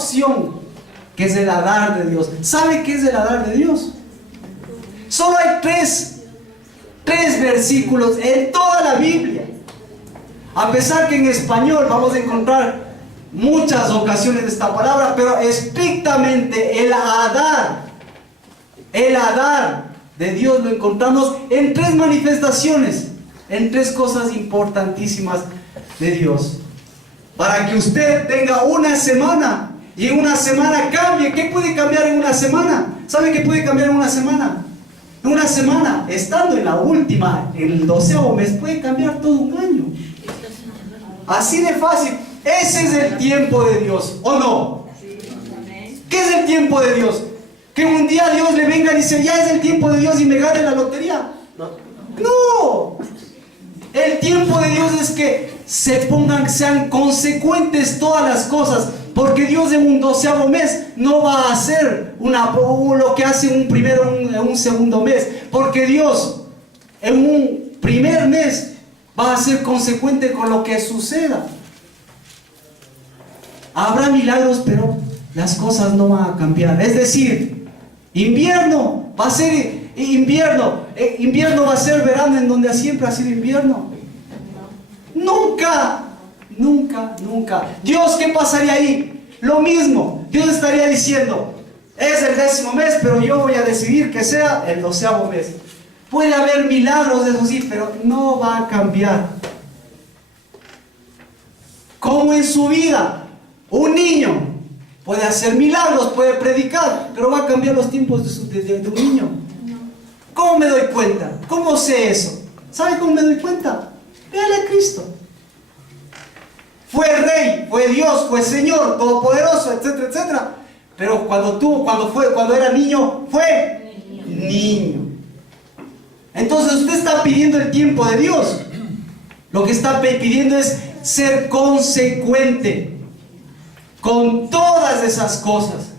opción, que es el Adar de Dios. ¿Sabe qué es el Adar de Dios? Solo hay tres versículos en toda la Biblia. A pesar que en español vamos a encontrar muchas ocasiones de esta palabra, pero estrictamente el Adar de Dios lo encontramos en tres manifestaciones, en tres cosas importantísimas de Dios. Para que usted tenga una semana y en una semana cambie. ¿Qué puede cambiar en una semana? ¿Sabe qué puede cambiar en una semana? En una semana, estando en la última, en el 12º mes, puede cambiar todo un año. Así de fácil. Ese es el tiempo de Dios, ¿o no? ¿Qué es el tiempo de Dios? Que un día Dios le venga y dice, ya es el tiempo de Dios y me gane la lotería. No. El tiempo de Dios es que sean consecuentes todas las cosas. Porque Dios en un 12º mes no va a hacer lo que hace un primero en un segundo mes. Porque Dios en un primer mes va a ser consecuente con lo que suceda. Habrá milagros, pero las cosas no van a cambiar. Es decir, invierno va a ser invierno. Invierno va a ser verano en donde siempre ha sido invierno. Nunca. Dios, ¿qué pasaría ahí? Lo mismo. Dios estaría diciendo, es el 10º mes, pero yo voy a decidir que sea el 12º mes. Puede haber milagros, eso sí, pero no va a cambiar. Como en su vida, un niño puede hacer milagros, puede predicar, pero va a cambiar los tiempos de un niño. ¿Cómo me doy cuenta? ¿Cómo sé eso? ¿Sabe cómo me doy cuenta? Véale a Cristo. Fue Rey, fue Dios, fue Señor, Todopoderoso, etcétera, etcétera. Pero cuando era niño, fue niño. Entonces usted está pidiendo el tiempo de Dios. Lo que está pidiendo es ser consecuente con todas esas cosas.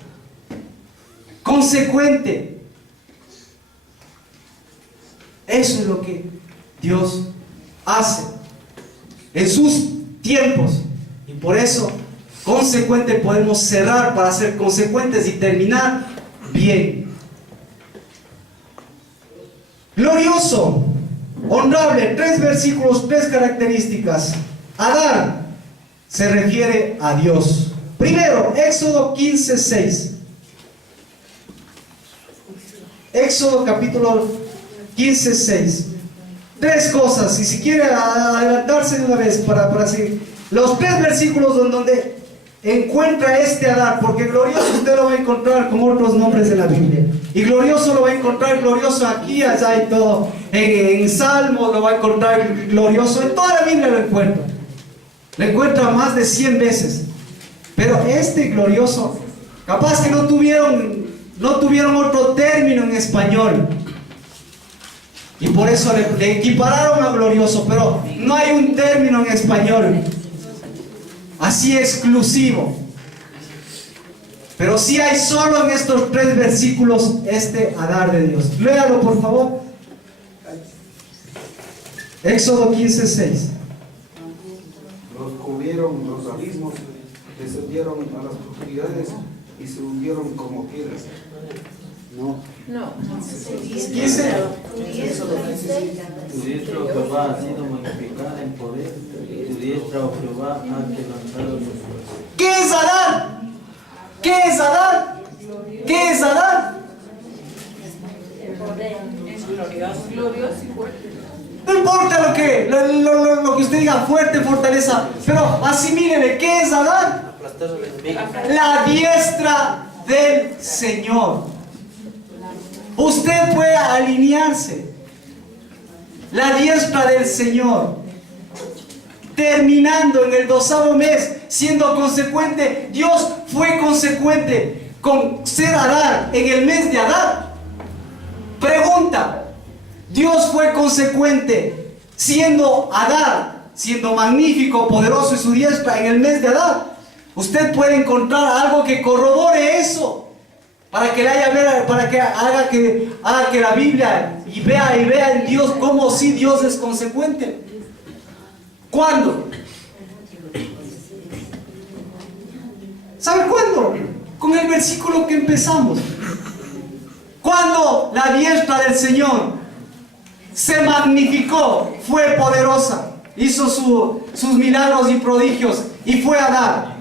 Consecuente. Eso es lo que Dios hace en sus tiempos. Y por eso, consecuente, podemos cerrar para ser consecuentes y terminar bien. Glorioso, honrable, 3 versículos, 3 características. Adar se refiere a Dios. Primero, Éxodo 15:6. Éxodo capítulo 15:6. 3 cosas, y si quiere adelantarse de una vez para seguir. Los 3 versículos donde encuentra este Adar, porque glorioso usted lo va a encontrar con otros nombres de la Biblia. Y glorioso lo va a encontrar glorioso aquí, allá y todo. En Salmos lo va a encontrar glorioso. En toda la Biblia lo encuentra. Lo encuentra más de 100 veces. Pero este glorioso, capaz que no tuvieron otro término en español. Y por eso le equipararon a glorioso, pero no hay un término en español así exclusivo. Pero sí hay solo en estos 3 versículos este Adar de Dios. Léalo por favor. Éxodo 15:6. Los cubrieron los abismos, descendieron a las profundidades y se hundieron como piedras. No. Dice, Tu diestra, oh Jehová, ha sido multiplicada en poder, y tu diestra, oh Jehová, ha quebrantado los huesos. ¿qué es Adar? ¿Qué es Adar? ¿Qué es Adar? Es glorioso y fuerte. No importa lo que usted diga, fuerte, fortaleza, pero asimílele, ¿qué es Adar? Aplastar al enemigo. La diestra del Señor. Usted puede alinearse. La diestra del Señor. Terminando en el 12º mes, siendo consecuente. Dios fue consecuente con ser Adar en el mes de Adar. Pregunta: Dios fue consecuente siendo Adar, siendo magnífico, poderoso y su diestra en el mes de Adar. Usted puede encontrar algo que corrobore eso, para que haga que la Biblia y vea en Dios como si Dios es consecuente. ¿Cuándo? ¿Sabe cuándo? Con el versículo que empezamos. Cuando la diestra del Señor se magnificó, fue poderosa, hizo sus milagros y prodigios y fue a dar.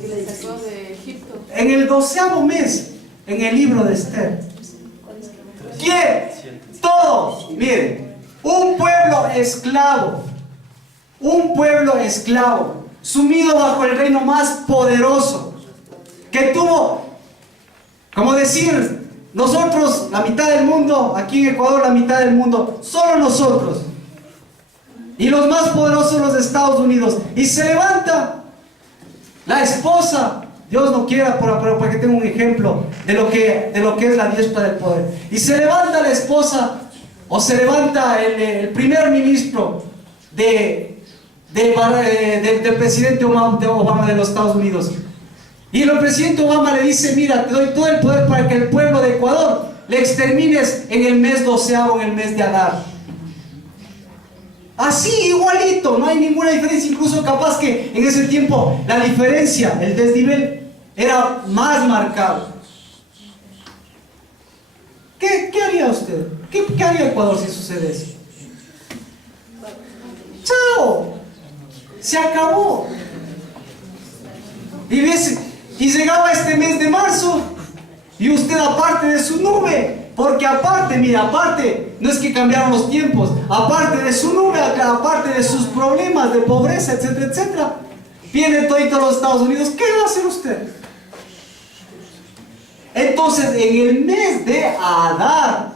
Que le sacó de Egipto. En el 12º mes, en el libro de Esther. ¿Quién? Todos, miren, un pueblo esclavo, sumido bajo el reino más poderoso, que tuvo, como decir, nosotros, la mitad del mundo, aquí en Ecuador, la mitad del mundo, solo nosotros, y los más poderosos los de Estados Unidos, y se levanta la esposa, Dios no quiera, pero para que tenga un ejemplo de lo que es la diestra del poder, y se levanta la esposa, o se levanta el primer ministro del presidente Obama de los Estados Unidos, y el presidente Obama le dice: mira, te doy todo el poder para que el pueblo de Ecuador le extermines en el mes 12º, en el mes de Adar. Así, igualito, no hay ninguna diferencia. Incluso capaz que en ese tiempo la diferencia, el desnivel era más marcado. ¿Qué haría usted? ¿Qué haría Ecuador si sucede eso? ¡Chao! Se acabó. Y llegaba este mes de marzo y usted, aparte de su nube, porque aparte, mira, aparte, no es que cambiaron los tiempos, aparte de su nube, aparte de sus problemas de pobreza, etcétera, etcétera, viene todo los Estados Unidos. ¿Qué va a hacer usted? Entonces, en el mes de Adar,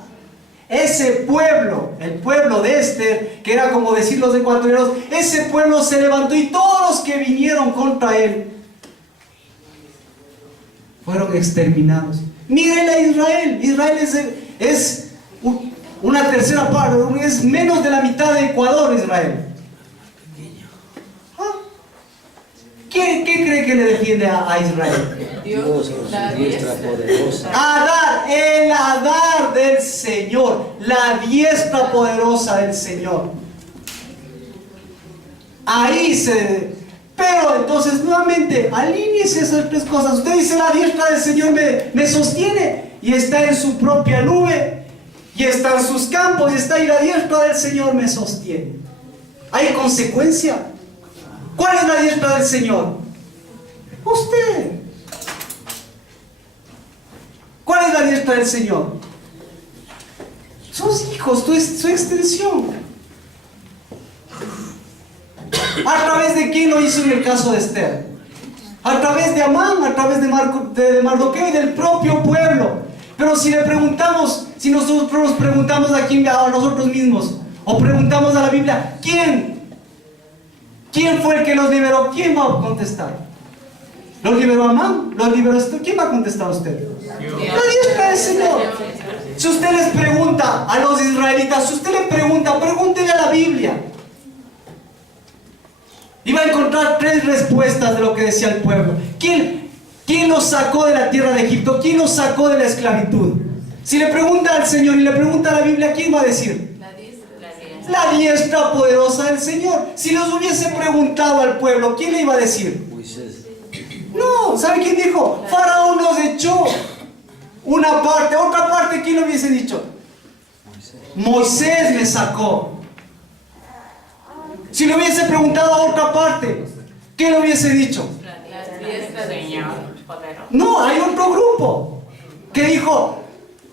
ese pueblo, el pueblo de Esther, que era como decir los ecuatorianos, ese pueblo se levantó y todos los que vinieron contra él fueron exterminados. Miren a Israel. Israel es una tercera parte, es menos de la mitad de Ecuador, Israel. ¿Ah? ¿Qué cree que le defiende a Israel? Dios, la diestra poderosa. Adar, el Adar del Señor, la diestra poderosa del Señor. Pero entonces nuevamente alíñese esas tres cosas. Usted dice: la diestra del Señor me sostiene, y está en su propia nube, y está en sus campos, y está ahí, la diestra del Señor me sostiene. ¿Hay consecuencia? ¿Cuál es la diestra del Señor? Usted. ¿Cuál es la diestra del Señor? Sus hijos, su extensión. ¿A través de quién lo hizo en el caso de Esther? A través de Amán, a través de Mardoqueo y del propio pueblo. Pero si le preguntamos, si nosotros nos preguntamos aquí a nosotros mismos, o preguntamos a la Biblia: ¿quién fue el que los liberó? ¿Quién va a contestar? ¿Los liberó Amán? ¿Los liberó Esther? ¿Quién va a contestar a usted? La diestra del Señor. Si usted les pregunta a los israelitas, si usted le pregunta, pregúntele a la Biblia, y va a encontrar tres respuestas de lo que decía el pueblo. ¿Quién los sacó de la tierra de Egipto? ¿Quién los sacó de la esclavitud? Si le pregunta al Señor y le pregunta a la Biblia, ¿quién va a decir? La diestra poderosa del Señor. Si les hubiese preguntado al pueblo, ¿quién le iba a decir? Moisés. No, ¿sabe quién dijo? Faraón los echó. Una parte, otra parte, ¿quién lo hubiese dicho? Moisés me sacó. Si le hubiese preguntado a otra parte, ¿qué le hubiese dicho? La diestra del Señor. No, hay otro grupo que dijo: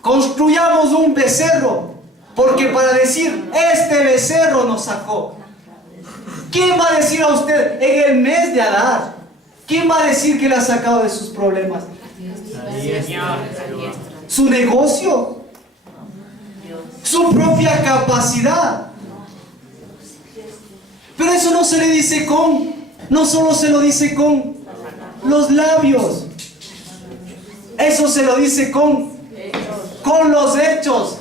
construyamos un becerro, porque para decir, este becerro nos sacó. ¿Quién va a decir a usted en el mes de Adar? ¿Quién va a decir que le ha sacado de sus problemas? Su negocio, su propia capacidad. Pero eso no se le dice no solo se lo dice con los labios, eso se lo dice con los hechos.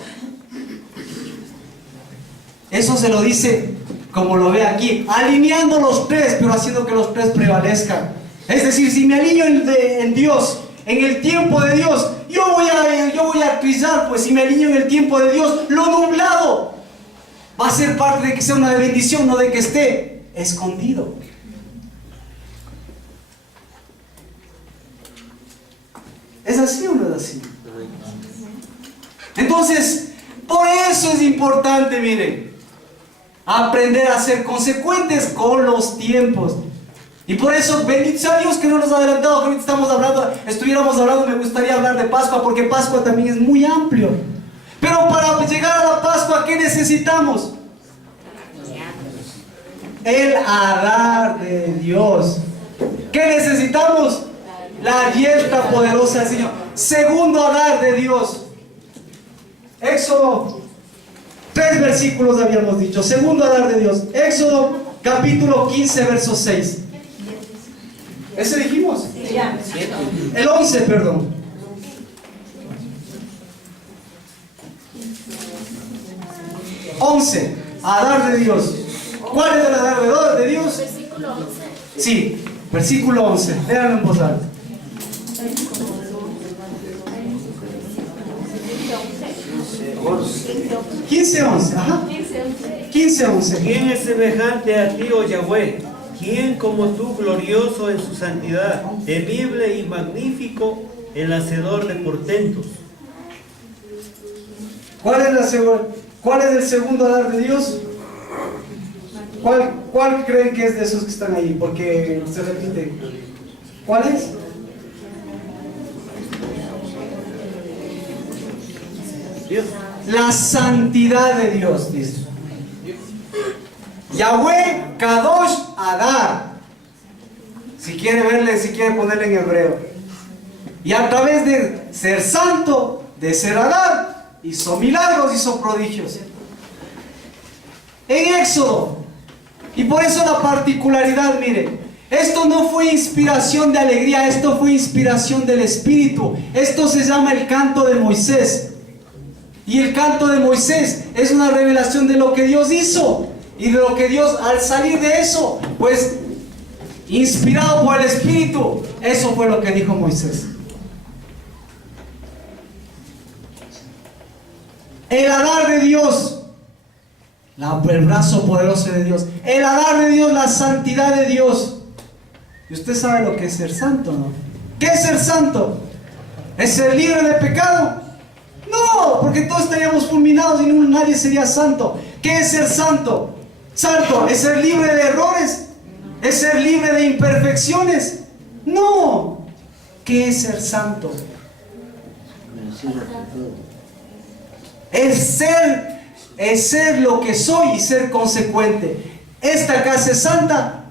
Eso se lo dice, como lo ve aquí, alineando los tres, pero haciendo que los tres prevalezcan. Es decir, si me alineo en Dios, en el tiempo de Dios, yo voy a trizar, pues si me alineo en el tiempo de Dios, lo nublado va a ser parte de que sea una bendición, no de que esté escondido. así o no es así? Entonces, por eso es importante, miren, aprender a ser consecuentes con los tiempos. Y por eso, bendito sea Dios que no nos ha adelantado, que ahorita estamos hablando, estuviéramos hablando, me gustaría hablar de Pascua, porque Pascua también es muy amplio. Pero para llegar a la Pascua, ¿qué necesitamos? El Hadar de Dios. ¿Qué necesitamos? La diestra poderosa del Señor. Segundo Hadar de Dios. Éxodo, 3 versículos habíamos dicho. Segundo Hadar de Dios. Éxodo capítulo 15, verso 6. ¿Ese dijimos? El 11, perdón. Hadar de Dios. ¿Cuál es el Hadar de Dios? Versículo 11. Sí, versículo 11. Léanlo en voz alta. 15:11. Ajá. 15:11. ¿Quién es semejante a ti, oh Yahweh? ¿Quién como tú, glorioso en su santidad, temible y magnífico, el hacedor de portentos? ¿Cuál es el segundo Hadar de Dios? ¿Cuál creen que es de esos que están ahí? Porque se repite. ¿Cuál es? Dios. La santidad de Dios, dice. Yahweh Kadosh Hadar. Si quiere verle, si quiere ponerle en hebreo. Y a través de ser santo, de ser Hadar, hizo milagros, hizo prodigios. En Éxodo. Y por eso la particularidad, mire, esto no fue inspiración de alegría, esto fue inspiración del Espíritu. Esto se llama el canto de Moisés. Y el canto de Moisés es una revelación de lo que Dios hizo. Y de lo que Dios, al salir de eso, pues, inspirado por el Espíritu, eso fue lo que dijo Moisés. El Hadar de Dios, el brazo poderoso de Dios, el Hadar de Dios, la santidad de Dios. Y usted sabe lo que es ser santo, ¿no? ¿Qué es ser santo? ¿Es ser libre de pecado? No, porque todos estaríamos fulminados y nadie sería santo. ¿Qué es ser santo? Santo, ¿es ser libre de errores? ¿Es ser libre de imperfecciones? No. ¿Qué es ser santo? Es ser lo que soy y ser consecuente. Esta casa es santa,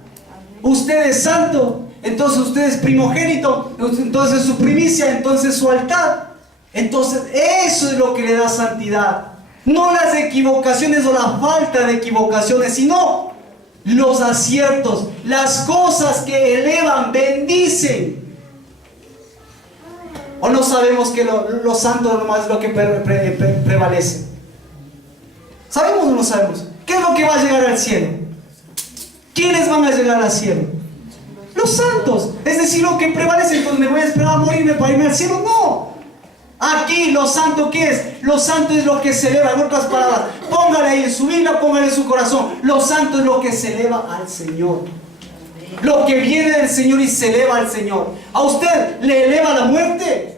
usted es santo, entonces usted es primogénito, entonces su primicia, entonces su altar. Entonces eso es lo que le da santidad. No las equivocaciones o la falta de equivocaciones, sino los aciertos, las cosas que elevan, bendicen. ¿O no sabemos que lo santo nomás es lo que prevalece? ¿Sabemos o no sabemos? ¿Qué es lo que va a llegar al cielo? ¿Quiénes van a llegar al cielo? Los santos. Es decir, lo que prevalece. Entonces, ¿me voy a esperar a morirme para irme al cielo? No. Aquí, lo santo, ¿qué es? Lo santo es lo que se eleva. En otras palabras, póngale ahí en su Biblia, póngale en su corazón. Lo santo es lo que se eleva al Señor. Lo que viene del Señor y se eleva al Señor. ¿A usted le eleva la muerte?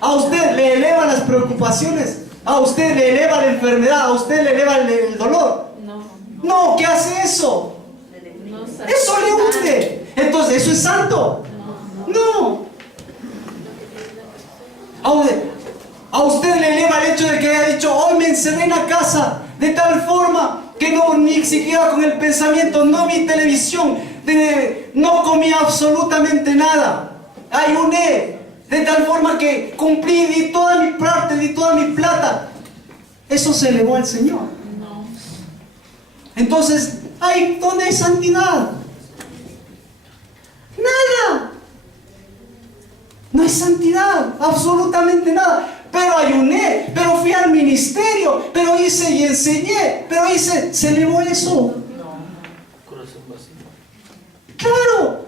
¿A usted le eleva las preocupaciones? ¿A usted le eleva la enfermedad? ¿A usted le eleva el dolor? No, ¿qué hace eso? Eso le hunde. Entonces, ¿eso es santo? No. A usted le eleva el hecho de que haya dicho: hoy me encerré en la casa de tal forma que no, ni siquiera con el pensamiento, no vi televisión, no comí absolutamente nada, ayuné de tal forma que cumplí, di toda mi parte, di toda mi plata. Eso se elevó al Señor. Entonces, ¿dónde hay santidad? Nada. No hay santidad, absolutamente nada. Pero ayuné, pero fui al ministerio, pero hice y enseñé, pero se elevó eso. Claro,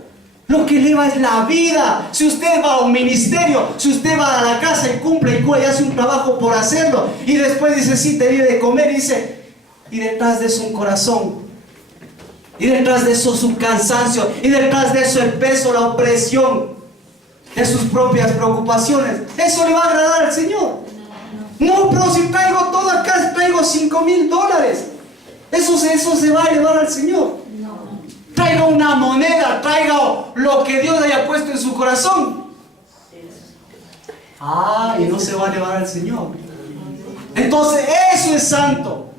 lo que eleva es la vida. Si usted va a un ministerio, si usted va a la casa y cumple y hace un trabajo por hacerlo, y después dice: sí, te di de comer, dice, y detrás de eso un corazón, y detrás de eso su cansancio, y detrás de eso el peso, la opresión. de sus propias preocupaciones. Eso le va a agradar al Señor. No, pero si traigo todo acá, traigo $5,000. Eso se va a llevar al Señor. Traiga una moneda, traiga lo que Dios haya puesto en su corazón. Y no se va a llevar al Señor. Entonces eso es santo.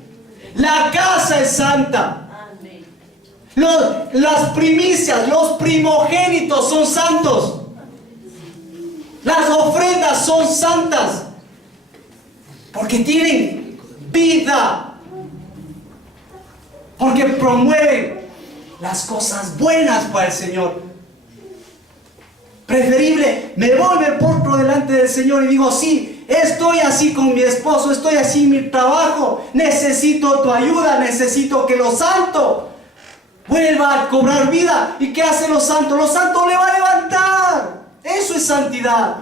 La casa es santa. Las primicias, los primogénitos son santos. Las ofrendas son santas. Porque tienen vida. Porque promueven las cosas buenas para el Señor. Preferible, me voy, me porto delante del Señor y digo, sí, estoy así con mi esposo, estoy así en mi trabajo, necesito tu ayuda, necesito que lo santo vuelva a cobrar vida. ¿Y qué hacen los santos? Los santos le va a levantar. Eso es santidad.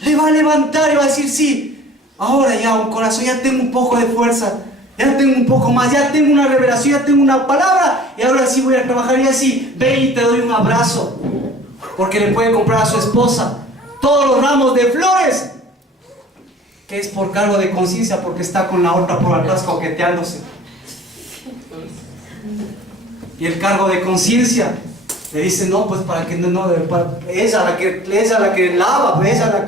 Le va a levantar y va a decir, sí, ahora ya un corazón, ya tengo un poco de fuerza, ya tengo un poco más, ya tengo una revelación, ya tengo una palabra, y ahora sí voy a trabajar. Y así, ve y te doy un abrazo, porque le puede comprar a su esposa todos los ramos de flores, que es por cargo de conciencia, porque está con la otra por atrás coqueteándose. Y el cargo de conciencia le dice, no, pues para que ella la que lava, ella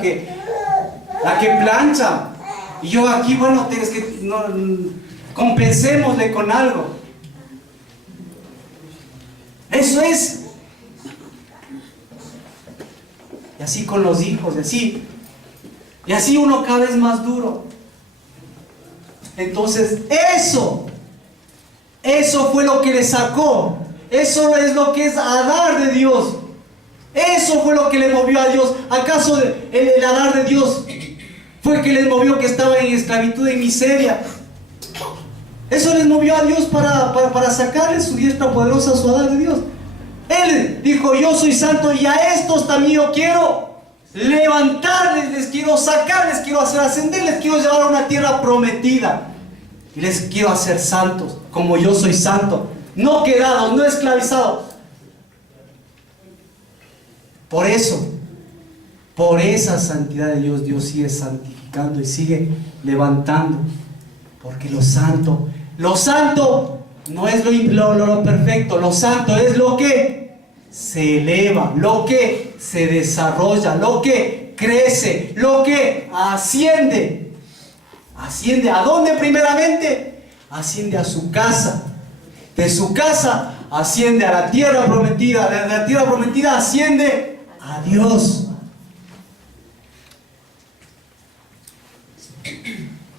la que plancha. Y yo aquí, bueno, tienes que compensémosle con algo. Eso es. Y así con los hijos, y así uno cada vez más duro. Entonces eso fue lo que le sacó. Eso es lo que es Adar de Dios. Eso fue lo que le movió a Dios. ¿Acaso el Adar de Dios fue que les movió que estaban en esclavitud y miseria? Eso les movió a Dios para sacarles su diestra poderosa, su Adar de Dios. Él dijo, yo soy santo y a estos también yo quiero levantarles, les quiero sacar, les quiero hacer ascender, les quiero llevar a una tierra prometida. Y les quiero hacer santos, como yo soy santo. No quedados, no esclavizados. Por eso, por esa santidad de Dios, Dios sigue santificando y sigue levantando. Porque lo santo no es lo perfecto. Lo santo es lo que se eleva, lo que se desarrolla, lo que crece, lo que asciende. ¿Asciende a dónde primeramente? Asciende a su casa. De su casa asciende a la tierra prometida. De la tierra prometida asciende a Dios.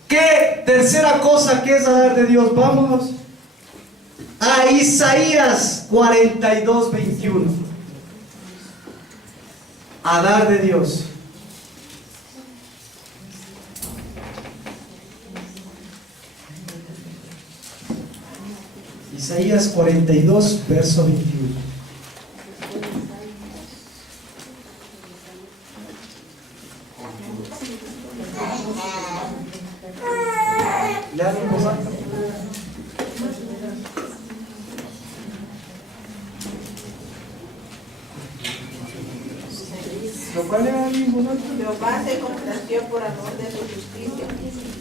¿Qué tercera cosa que es Adar de Dios? Vámonos a Isaías 42:21. Adar de Dios. Isaías 42, verso 21. Lean en voz alta. Lo cual era en voz alta. Jehová se complació por amor de su justicia,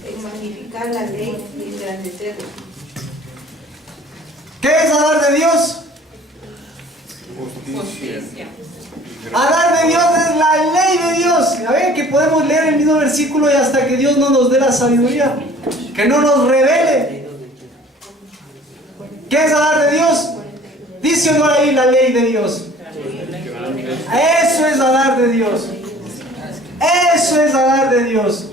en magnificar la ley y engrandecerla. ¿Qué es Adar de Dios? Justicia. Adar de Dios es la ley de Dios. Ya ven que podemos leer el mismo versículo y hasta que Dios no nos dé la sabiduría, que no nos revele. ¿Qué es Adar de Dios? Dice no ahí la ley de Dios. Eso es Adar de Dios. Eso es Adar de Dios.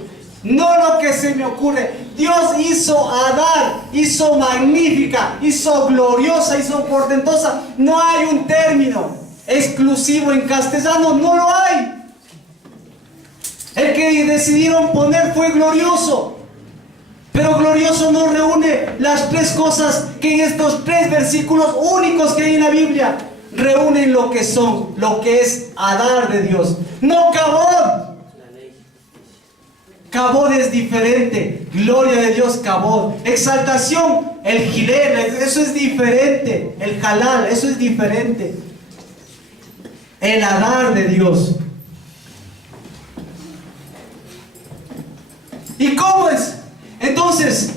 No lo que se me ocurre. Dios hizo Adar, hizo magnífica, hizo gloriosa, hizo portentosa. No hay un término exclusivo en castellano, no lo hay. El que decidieron poner fue glorioso. Pero glorioso no reúne las tres cosas que en estos tres versículos únicos que hay en la Biblia reúnen lo que son, lo que es Adar de Dios. No Kabod. Kabod es diferente. Gloria de Dios, Kabod. Exaltación, el Gilel, eso es diferente. El Halal, eso es diferente. el Adar de Dios. ¿Y cómo es? Entonces,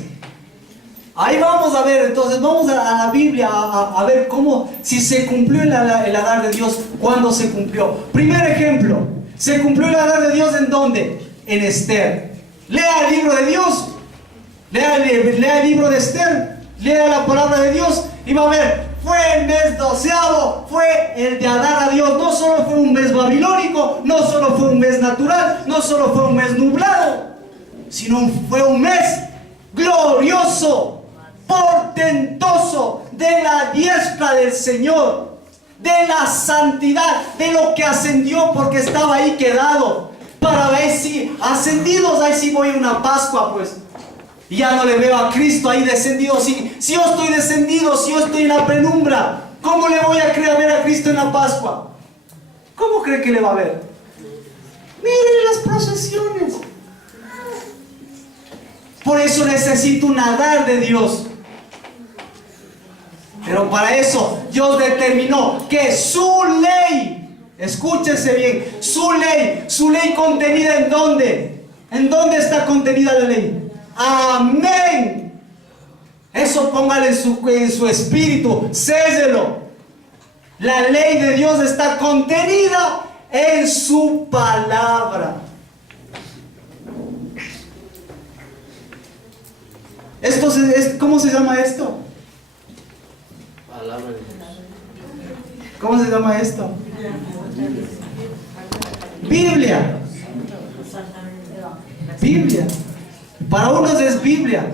ahí vamos a ver, vamos a la Biblia a ver cómo, si se cumplió el Adar de Dios, ¿cuándo se cumplió? Primer ejemplo, ¿se cumplió el Adar de Dios en dónde? En Esther. Lea el libro de Dios, lea el libro de Esther, lea la palabra de Dios y va a ver, fue el mes 12º, fue el de Adar a Dios. No solo fue un mes babilónico, no solo fue un mes natural, no solo fue un mes nublado, sino fue un mes glorioso, portentoso, de la diestra del Señor, de la santidad, de lo que ascendió, porque estaba ahí quedado, para ver si ascendidos, ahí sí voy a una Pascua, pues, y ya no le veo a Cristo ahí descendido. Si yo estoy descendido, si yo estoy en la penumbra, ¿cómo le voy a creer a ver a Cristo en la Pascua? ¿Cómo cree que le va a ver? Miren las procesiones. Por eso necesito un Adar de Dios. Pero para eso Dios determinó que su ley, escúchese bien, su ley contenida ¿en dónde? ¿En dónde está contenida la ley? Amén. Eso póngale en su espíritu, séllelo. La ley de Dios está contenida en su palabra. ¿Cómo se llama esto? Palabra de Dios. ¿Cómo se llama esto? Biblia. Biblia. Para unos es Biblia.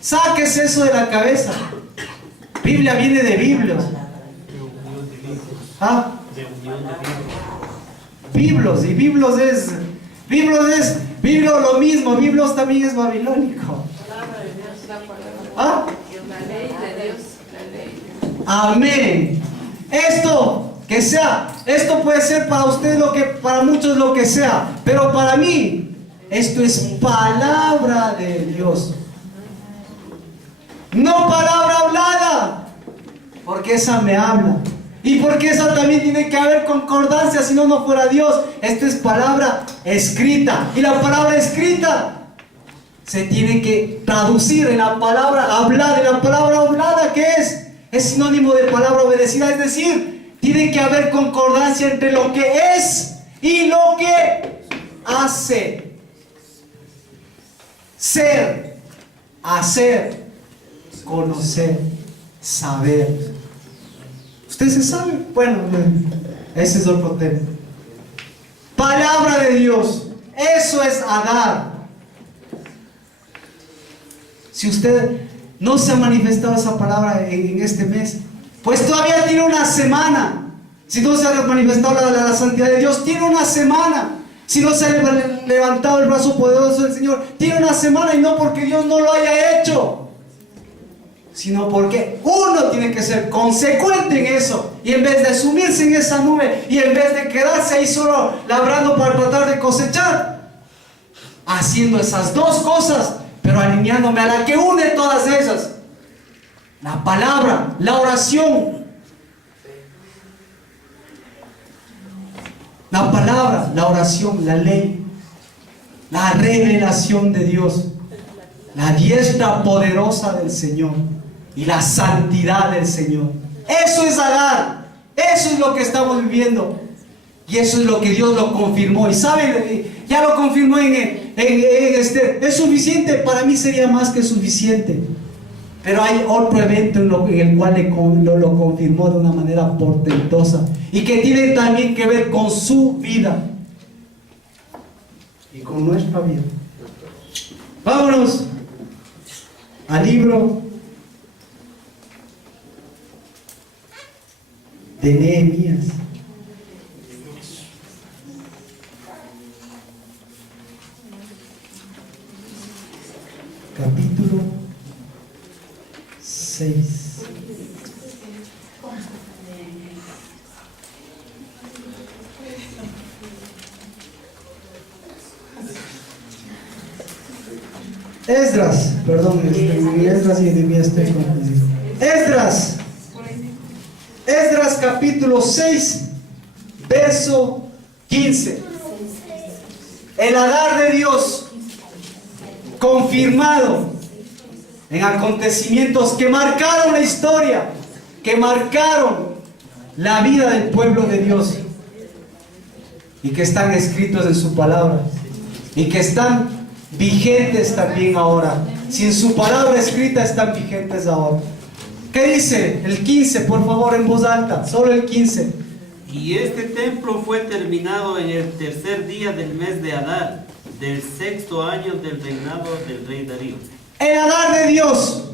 Sáquese eso de la cabeza. Biblia viene de Biblios. ¿Ah? Biblos. Y Biblos es lo mismo. Biblos también es babilónico. ¿Ah? La ley de Dios, la ley. Amén. Esto puede ser para usted para muchos lo que sea, pero para mí esto es palabra de Dios. No palabra hablada, porque esa me habla. Y porque esa también tiene que haber concordancia, si no, no fuera Dios. Esto es palabra escrita. Y la palabra escrita se tiene que traducir en la palabra hablada. Y la palabra hablada, ¿qué es? Es sinónimo de palabra obedecida. Es decir, tiene que haber concordancia entre lo que es y lo que hace. Ser, hacer, conocer, saber. ¿Usted se sabe? Bueno, ese es otro tema. Palabra de Dios. Eso es Adar. Si usted no se ha manifestado esa palabra en este mes, pues todavía tiene una semana. Si no se ha manifestado la santidad de Dios, tiene una semana. Si no se ha levantado el brazo poderoso del Señor, tiene una semana. Y no porque Dios no lo haya hecho, sino porque uno tiene que ser consecuente en eso. Y en vez de sumirse en esa nube, y en vez de quedarse ahí solo labrando para tratar de cosechar, haciendo esas dos cosas, pero alineándome a la que une todas esas: la palabra, la oración. La palabra, la oración, la ley, la revelación de Dios, la diestra poderosa del Señor y la santidad del Señor. Eso es Adar. Eso es lo que estamos viviendo. Y eso es lo que Dios lo confirmó. Y sabe, ya lo confirmó en Esther. ¿Es suficiente? Para mí sería más que suficiente. Pero hay otro evento en el cual lo confirmó de una manera portentosa y que tiene también que ver con su vida y con nuestra vida. Vámonos al libro de Nehemías. Capítulo 6. Esdras, perdón, Esdras y Nehemías estoy confundido. Esdras capítulo 6, verso 15. El Adar de Dios confirmado en acontecimientos que marcaron la historia, que marcaron la vida del pueblo de Dios y que están escritos en su palabra y que están vigentes también ahora. Si en su palabra escrita están vigentes ahora. ¿Qué dice? El 15, por favor, en voz alta, solo el 15. Y este templo fue terminado en el tercer día del mes de Adar, del 6º año del reinado del rey Darío. El Adar de Dios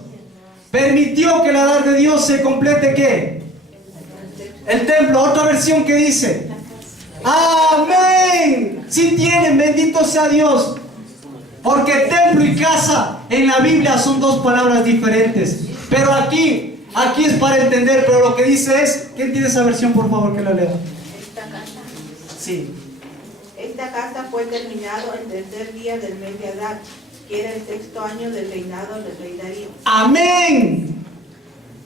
permitió que el Adar de Dios se complete, ¿qué? El templo. Otra versión que dice: amén. Si tienen, bendito sea Dios. Porque templo y casa en la Biblia son dos palabras diferentes. Pero aquí es para entender. Pero lo que dice es, ¿quién tiene esa versión, por favor, que la lea? Esta casa. Sí. Esta casa fue terminado el tercer día del mes de Adar, que era el 6º año del reinado del rey Darío. Amén.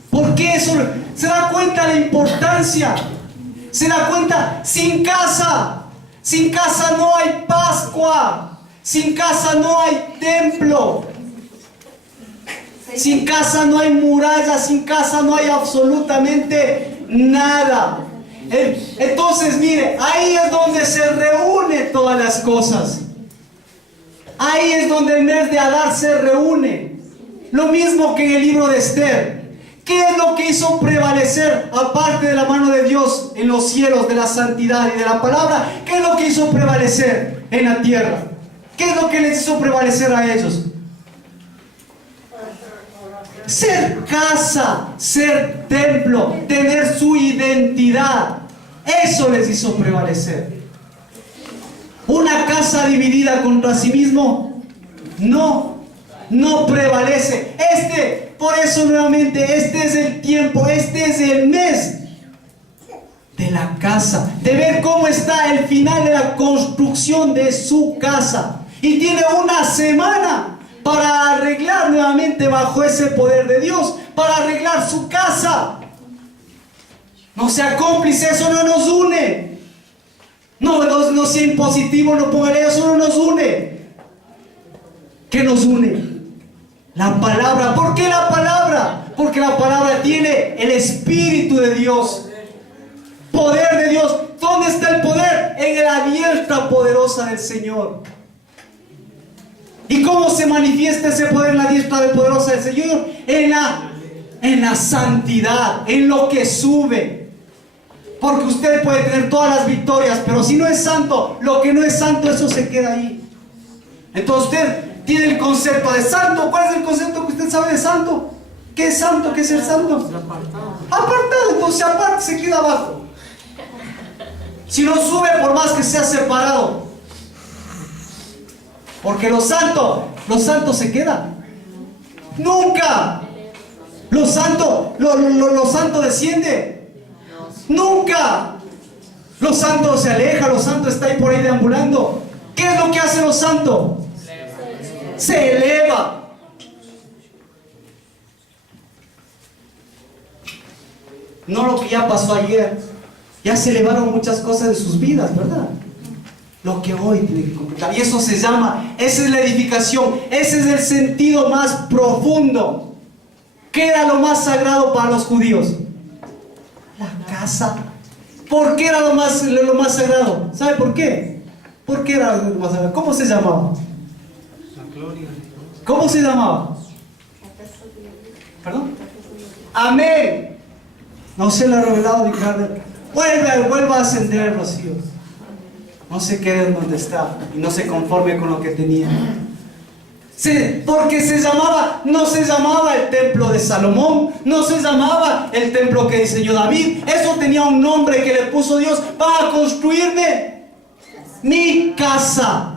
¿Por qué eso? ¿Se da cuenta la importancia? ¿Se da cuenta? Sin casa no hay Pascua. Sin casa no hay templo. Sin casa no hay muralla. Sin casa no hay absolutamente nada. Entonces, mire, ahí es donde se reúnen todas las cosas. Ahí es donde el mes de Adar se reúne. Lo mismo que en el libro de Esther. ¿Qué es lo que hizo prevalecer, aparte de la mano de Dios en los cielos, de la santidad y de la palabra? ¿Qué es lo que hizo prevalecer en la tierra? ¿Qué es lo que les hizo prevalecer a ellos? Ser casa, ser templo, tener su identidad. Eso les hizo prevalecer. Una casa dividida contra sí mismo no prevalece. Por eso nuevamente, este es el tiempo, este es el mes de la casa, de ver cómo está el final de la construcción de su casa. Y tiene una semana para arreglar nuevamente bajo ese poder de Dios, para arreglar su casa. No sea cómplice, eso no nos une. No sea impositivo, no ponga eso, no nos une. ¿Qué nos une? La palabra. ¿Por qué la palabra? Porque la palabra tiene el Espíritu de Dios. Poder de Dios. ¿Dónde está el poder? En la diestra poderosa del Señor. ¿Y cómo se manifiesta ese poder en la diestra poderosa del Señor? En la santidad, en lo que sube. Porque usted puede tener todas las victorias, pero si no es santo, lo que no es santo, eso se queda ahí. Entonces usted tiene el concepto de santo. ¿Cuál es el concepto que usted sabe de santo? ¿Qué es santo? ¿Qué es ser santo? Apartado. Entonces aparte se queda abajo. Si no sube, por más que sea separado. Porque los santos se quedan. Nunca. Los santos descienden. Nunca. Los santos se alejan, los santos están ahí por ahí deambulando. ¿Qué es lo que hacen los santos? Se eleva. No lo que ya pasó ayer. Ya se elevaron muchas cosas de sus vidas, ¿verdad? Lo que hoy tiene que completar. Y eso se llama, esa es la edificación. Ese es el sentido más profundo. ¿Qué era lo más sagrado para los judíos? La casa. ¿Por qué era lo más sagrado? ¿Sabe por qué? ¿Por qué era lo más sagrado? ¿Cómo se llamaba? ¿Cómo se llamaba? ¿Perdón? Amén. No se le ha revelado Ricardo. Vuelva a ascender, Rocío. No se quede donde está y no se conforme con lo que tenía. Porque no se llamaba el templo de Salomón, no se llamaba el templo que diseñó David. Eso tenía un nombre que le puso Dios para construirme mi casa.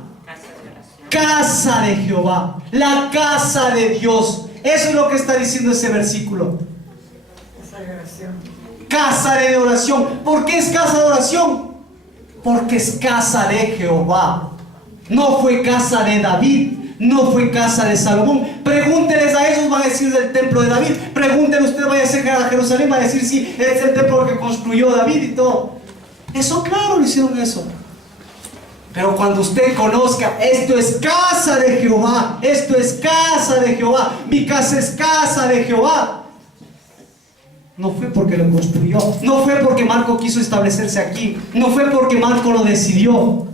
Casa de Jehová, la casa de Dios. Eso es lo que está diciendo ese versículo. Casa de oración. ¿Por qué es casa de oración? Porque es casa de Jehová. No fue casa de David, no fue casa de Salomón. Pregúnteles a ellos, van a decir del templo de David. Pregúntenle usted, vaya a Jerusalén, va a decir si es el templo que construyó David y todo. Eso, claro, lo hicieron eso. Pero cuando usted conozca, esto es casa de Jehová, esto es casa de Jehová, mi casa es casa de Jehová. No fue porque lo construyó, no fue porque Marco quiso establecerse aquí, no fue porque Marco lo decidió.